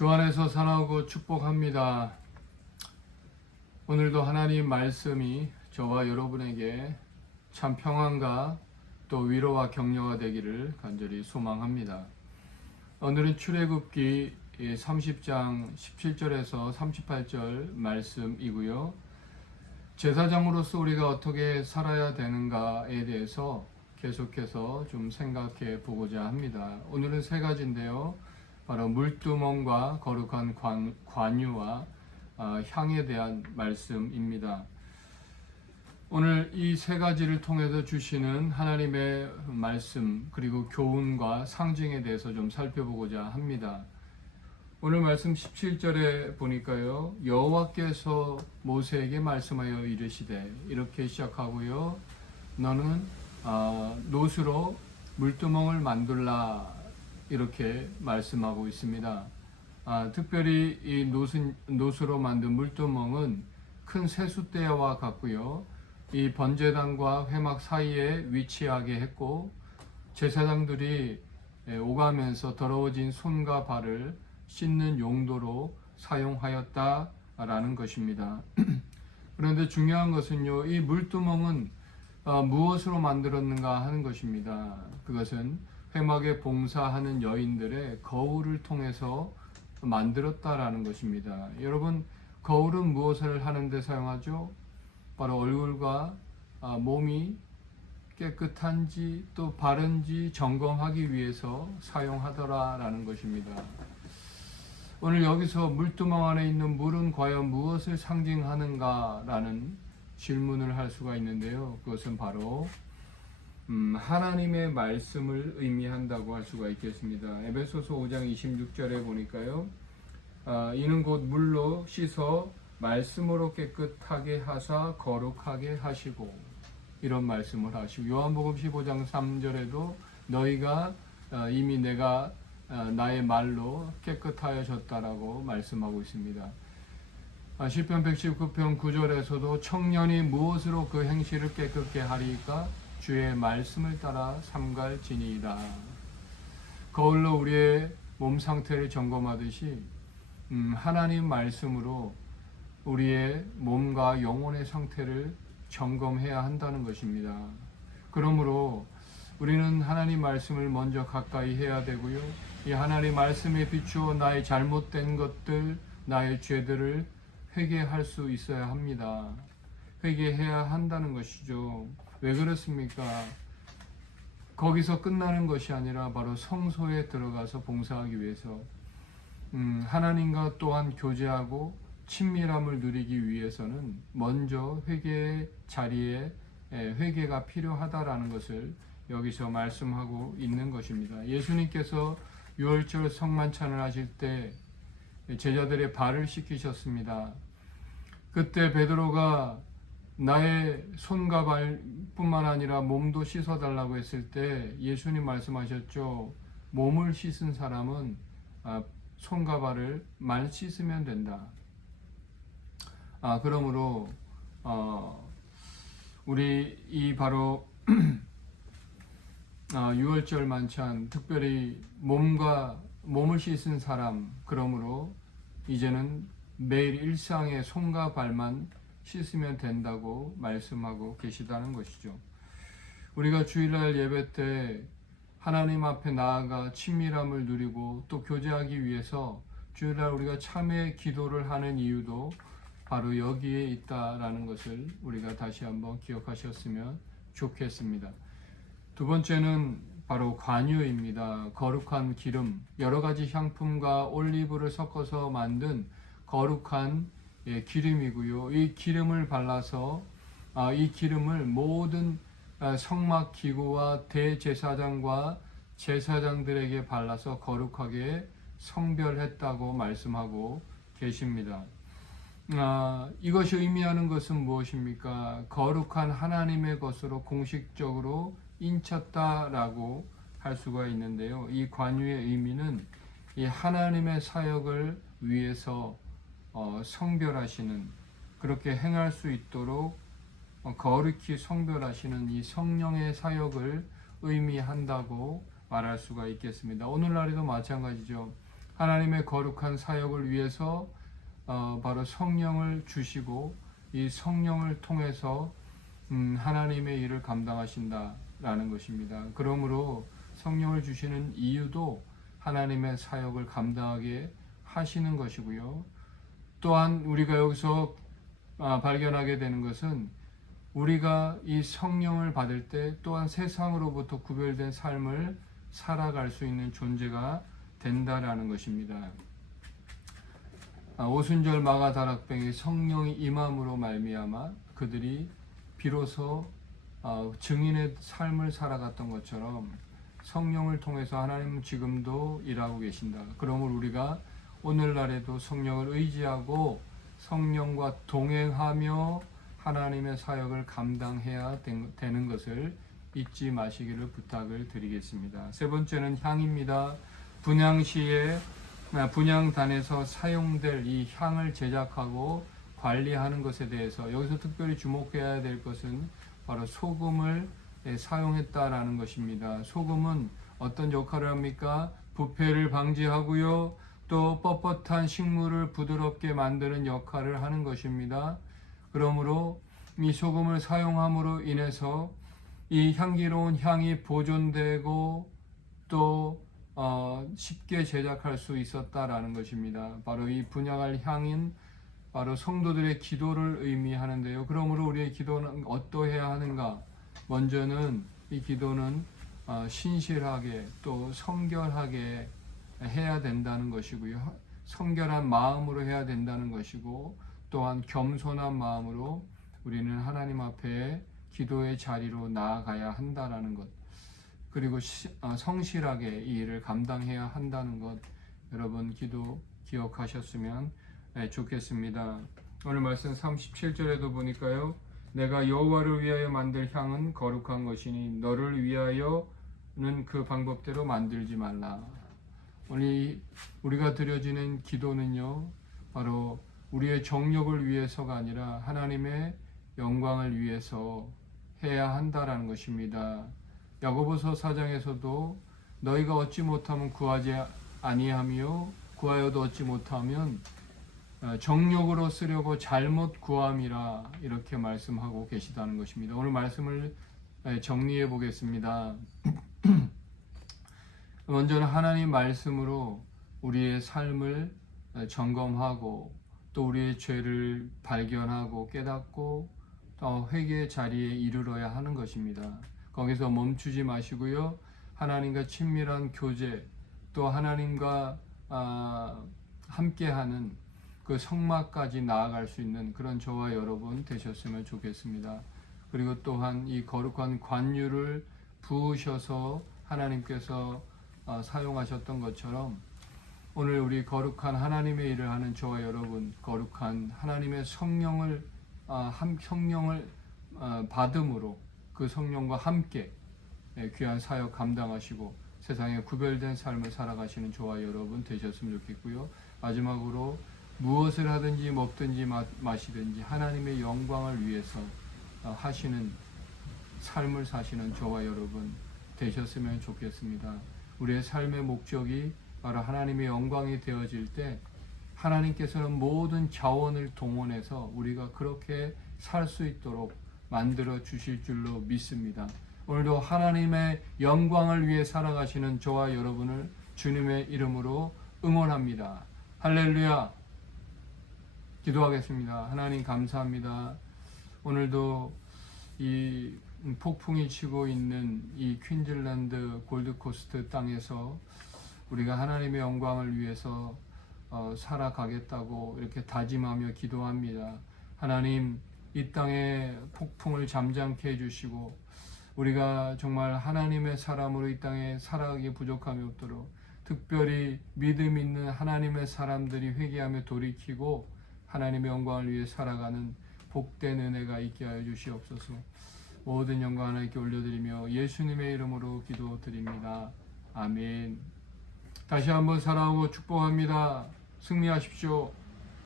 주 안에서 사랑하고 축복합니다. 오늘도 하나님 말씀이 저와 여러분에게 참 평안과 또 위로와 격려가 되기를 간절히 소망합니다. 오늘은 출애굽기 30장 17절에서 38절 말씀이고요. 제사장으로서 우리가 어떻게 살아야 되는가에 대해서 계속해서 좀 생각해 보고자 합니다. 오늘은 세 가지인데요. 바로 물두멍과 거룩한 관유와 향에 대한 말씀입니다. 오늘 이 세 가지를 통해서 주시는 하나님의 말씀 그리고 교훈과 상징에 대해서 좀 살펴보고자 합니다. 오늘 말씀 17절에 보니까요. 여호와께서 모세에게 말씀하여 이르시되 이렇게 시작하고요. 너는 놋으로 물두멍을 만들라 이렇게 말씀하고 있습니다. 특별히 이 놋으로 만든 물두멍은 큰 세숫대야와 같고요. 이 번제단과 회막 사이에 위치하게 했고 제사장들이 오가면서 더러워진 손과 발을 씻는 용도로 사용하였다라는 것입니다. 그런데 중요한 것은요. 이 물두멍은 무엇으로 만들었는가 하는 것입니다. 그것은 회막에 봉사하는 여인들의 거울을 통해서 만들었다라는 것입니다. 여러분, 거울은 무엇을 하는데 사용하죠? 바로 얼굴과 몸이 깨끗한지 또 바른지 점검하기 위해서 사용하더라라는 것입니다. 오늘 여기서 물두멍 안에 있는 물은 과연 무엇을 상징하는가라는 질문을 할 수가 있는데요. 그것은 바로 하나님의 말씀을 의미한다고 할 수가 있겠습니다. 에베소서 5장 26절에 보니까요. 이는 곧 물로 씻어 말씀으로 깨끗하게 하사 거룩하게 하시고 이런 말씀을 하시고 요한복음 15장 3절에도 너희가 이미 내가 나의 말로 깨끗하여졌다라고 말씀하고 있습니다. 시편 119편 9절에서도 청년이 무엇으로 그 행실을 깨끗게 하리까 주의 말씀을 따라 삼갈지니이다. 거울로 우리의 몸 상태를 점검하듯이 하나님 말씀으로 우리의 몸과 영혼의 상태를 점검해야 한다는 것입니다. 그러므로 우리는 하나님 말씀을 먼저 가까이 해야 되고요. 이 하나님 말씀에 비추어 나의 잘못된 것들, 나의 죄들을 회개할 수 있어야 합니다. 회개해야 한다는 것이죠. 왜 그렇습니까? 거기서 끝나는 것이 아니라 바로 성소에 들어가서 봉사하기 위해서 하나님과 또한 교제하고 친밀함을 누리기 위해서는 먼저 회개의 자리에 회개가 필요하다라는 것을 여기서 말씀하고 있는 것입니다. 예수님께서 유월절 성만찬을 하실 때 제자들의 발을 씻기셨습니다. 그때 베드로가 나의 손과 발뿐만 아니라 몸도 씻어달라고 했을 때 예수님 말씀하셨죠. 몸을 씻은 사람은 손과 발을 말 씻으면 된다. 그러므로 우리 이 바로 유월절 만찬 특별히 몸을 씻은 사람 그러므로 이제는 매일 일상의 손과 발만 씻으면 된다고 말씀하고 계시다는 것이죠. 우리가 주일날 예배 때 하나님 앞에 나아가 친밀함을 누리고 또 교제하기 위해서 주일날 우리가 참회 기도를 하는 이유도 바로 여기에 있다라는 것을 우리가 다시 한번 기억하셨으면 좋겠습니다. 두 번째는 바로 관유입니다. 거룩한 기름, 여러 가지 향품과 올리브를 섞어서 만든 거룩한 기름이고요. 이 기름을 발라서 이 기름을 모든 성막 기구와 대제사장과 제사장들에게 발라서 거룩하게 성별했다고 말씀하고 계십니다. 이것이 의미하는 것은 무엇입니까? 거룩한 하나님의 것으로 공식적으로 인쳤다라고 할 수가 있는데요. 이 관유의 의미는 이 하나님의 사역을 위해서 성별하시는 그렇게 행할 수 있도록 거룩히 성별하시는 이 성령의 사역을 의미한다고 말할 수가 있겠습니다. 오늘날에도 마찬가지죠. 하나님의 거룩한 사역을 위해서 바로 성령을 주시고 이 성령을 통해서 하나님의 일을 감당하신다라는 것입니다. 그러므로 성령을 주시는 이유도 하나님의 사역을 감당하게 하시는 것이고요. 또한 우리가 여기서 발견하게 되는 것은 우리가 이 성령을 받을 때 또한 세상으로부터 구별된 삶을 살아갈 수 있는 존재가 된다라는 것입니다. 오순절 마가다락방에 성령이 임함으로 말미암아 그들이 비로소 증인의 삶을 살아갔던 것처럼 성령을 통해서 하나님은 지금도 일하고 계신다. 그러므로 우리가 오늘날에도 성령을 의지하고 성령과 동행하며 하나님의 사역을 감당해야 되는 것을 잊지 마시기를 부탁을 드리겠습니다. 세 번째는 향입니다. 분향시에 분향단에서 사용될 이 향을 제작하고 관리하는 것에 대해서 여기서 특별히 주목해야 될 것은 바로 소금을 사용했다라는 것입니다. 소금은 어떤 역할을 합니까? 부패를 방지하고요, 또 뻣뻣한 식물을 부드럽게 만드는 역할을 하는 것입니다. 그러므로 이 소금을 사용함으로 인해서 이 향기로운 향이 보존되고 또 쉽게 제작할 수 있었다라는 것입니다. 바로 이 분향할 향인 바로 성도들의 기도를 의미하는데요. 그러므로 우리의 기도는 어떠해야 하는가? 먼저는 이 기도는 신실하게 또 성결하게 해야 된다는 것이고요. 성결한 마음으로 해야 된다는 것이고, 또한 겸손한 마음으로 우리는 하나님 앞에 기도의 자리로 나아가야 한다는 것, 그리고 성실하게 이 일을 감당해야 한다는 것, 여러분 기억하셨으면 좋겠습니다. 오늘 말씀 37절에도 보니까요, 내가 여호와를 위하여 만들 향은 거룩한 것이니 너를 위하여는 그 방법대로 만들지 말라. 오늘 우리가 드려지는 기도는요, 바로 우리의 정욕을 위해서가 아니라 하나님의 영광을 위해서 해야 한다라는 것입니다. 야고보서 4장에서도 너희가 얻지 못하면 구하지 아니하며 구하여도 얻지 못하면 정욕으로 쓰려고 잘못 구함이라 이렇게 말씀하고 계시다는 것입니다. 오늘 말씀을 정리해 보겠습니다. 먼저는 하나님 말씀으로 우리의 삶을 점검하고 또 우리의 죄를 발견하고 깨닫고 또 회개의 자리에 이르러야 하는 것입니다. 거기서 멈추지 마시고요, 하나님과 친밀한 교제, 또 하나님과 함께하는 그 성막까지 나아갈 수 있는 그런 저와 여러분 되셨으면 좋겠습니다. 그리고 또한 이 거룩한 관유를 부으셔서 하나님께서 사용하셨던 것처럼 오늘 우리 거룩한 하나님의 일을 하는 저와 여러분, 거룩한 하나님의 성령을 받음으로 그 성령과 함께 귀한 사역 감당하시고 세상에 구별된 삶을 살아가시는 저와 여러분 되셨으면 좋겠고요. 마지막으로 무엇을 하든지 먹든지 마시든지 하나님의 영광을 위해서 하시는 삶을 사시는 저와 여러분 되셨으면 좋겠습니다. 우리의 삶의 목적이 바로 하나님의 영광이 되어질 때 하나님께서는 모든 자원을 동원해서 우리가 그렇게 살 수 있도록 만들어 주실 줄로 믿습니다. 오늘도 하나님의 영광을 위해 살아가시는 저와 여러분을 주님의 이름으로 응원합니다. 할렐루야. 기도하겠습니다. 하나님 감사합니다. 오늘도 이 폭풍이 치고 있는 이 퀸즐랜드 골드코스트 땅에서 우리가 하나님의 영광을 위해서 살아가겠다고 이렇게 다짐하며 기도합니다. 하나님, 이 땅에 폭풍을 잠잠케 해주시고 우리가 정말 하나님의 사람으로 이 땅에 살아가기 부족함이 없도록 특별히 믿음 있는 하나님의 사람들이 회개하며 돌이키고 하나님의 영광을 위해 살아가는 복된 은혜가 있게 하여 주시옵소서. 모든 영광 하나님께 올려드리며 예수님의 이름으로 기도드립니다. 아멘. 다시 한번 사랑하고 축복합니다. 승리하십시오.